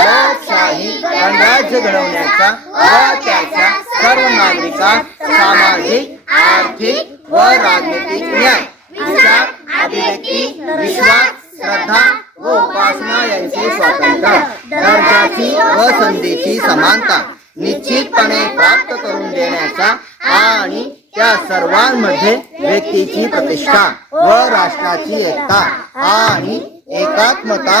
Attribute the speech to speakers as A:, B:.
A: लोकशाही गणराज्य घडवण्याचा व त्याच्या सर्व नागरिकात सामाजिक आर्थिक व राजनैतिक न्याय विचार अभिव्यक्ती विश्वास श्रद्धा व उपासना यांचे स्वातंत्र्य दर्जाची व संधीची समानता निश्चितपणे प्राप्त करून देण्याचा आणि त्या सर्वांमध्ये व्यक्तीची प्रतिष्ठा व राष्ट्राची एकता आणि एकात्मता